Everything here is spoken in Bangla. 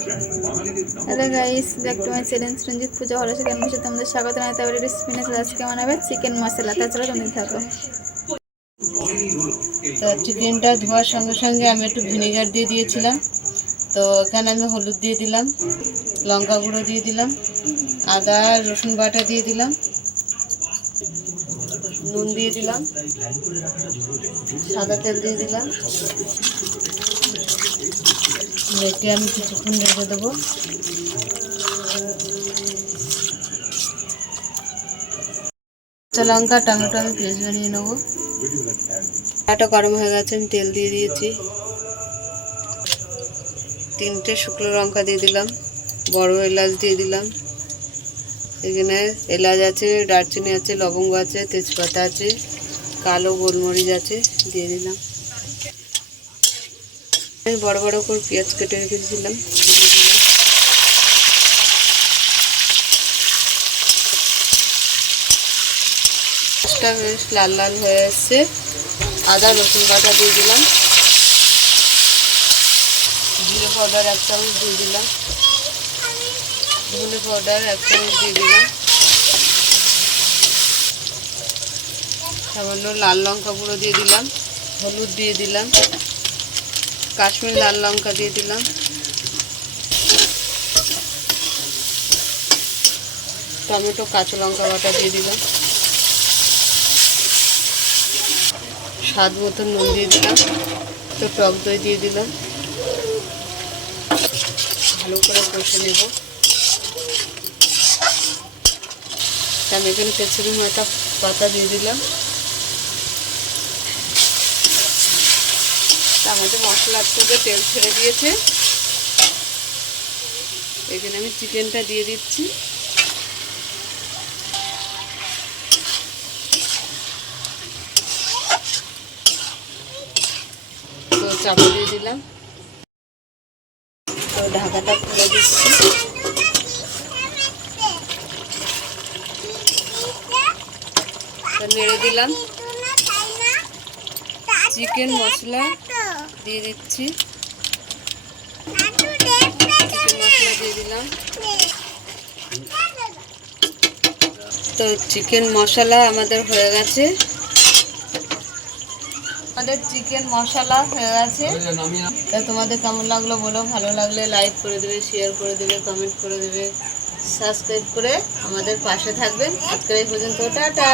Hello guys, back to my channel Ranjit পূজা হলো সেখানে বসে তোমাদের স্বাগত জানাই। তারপরে রেসিপি নিয়ে আজকে বানাবে চিকেন মশলা। তাছাড়া তুমি থাকো। তো চিকেনটা ধোয়ার সঙ্গে সঙ্গে আমি একটু ভিনেগার দিয়ে দিয়েছিলাম। তো এখানে আমি হলুদ দিয়ে দিলাম, লঙ্কা গুঁড়ো দিয়ে দিলাম, আদা রসুন বাটা দিয়ে দিলাম, নুন দিয়ে দিলাম, সাদা তেল দিয়ে দিলাম। এটি আমি কিছুক্ষণ রেখে দেবো। কাঁচা লঙ্কা টমেটো আমি পেস্ট বানিয়ে নেবো। কড়াইটা গরম হয়ে গেছে, আমি তেল দিয়ে দিয়েছি। 3টে শুকনো লঙ্কা দিয়ে দিলাম, বড় এলাচ দিয়ে দিলাম। এখানে এলাচ আছে, দারচিনি আছে, লবঙ্গ আছে, তেজপাতা আছে, কালো গোলমরিচ আছে, দিয়ে দিলাম। আমি বড় বড় করে পেঁয়াজ কেটে রেখেছিলাম, দিয়ে দিলাম। পেঁয়াজটা বেশ লাল লাল হয়ে আসছে, আদা রসুন বাটা দিয়ে দিলাম, জিরে পাউডার 1 চামচ দিয়ে দিলাম, ধনে পাউডার 1 চামচ দিয়ে দিলাম, সামান্য লাল লঙ্কা গুঁড়ো দিয়ে দিলাম, হলুদ দিয়ে দিলাম, কাশ্মীর লাল লঙ্কা দিয়ে দিলাম, টমেটো কাঁচা লঙ্কা বাটা দিয়ে দিলাম, স্বাদ মতো নুন দিয়ে দিলাম, তো টক দই দিয়ে দিলাম। ভালো করে কষে নেব। আমি এখানে কেচুরি মেথি পাতা দিয়ে দিলাম। আমাদের মশলা থেকে তেল ছেড়ে দিয়েছে। এখানে আমি চিকেনটা দিয়ে দিচ্ছি। তো চাপা দিয়ে দিলাম, তো ঢাকাটা খুলে দিচ্ছি। তো নেড়ে দিলাম, চিকেন মশলা দিয়ে দিচ্ছি, চিকেন মশলা দিয়ে দিলাম। তো চিকেন মশলা আমাদের হয়ে গেছে। আমাদের চিকেন মশলা হয়ে গেছে। তা তোমাদের কেমন লাগলো বলো, ভালো লাগলে লাইক করে দেবে, শেয়ার করে দেবে, কমেন্ট করে দেবে, সাবস্ক্রাইব করে আমাদের পাশে থাকবেন। আজকের এই পর্যন্ত, টাটা।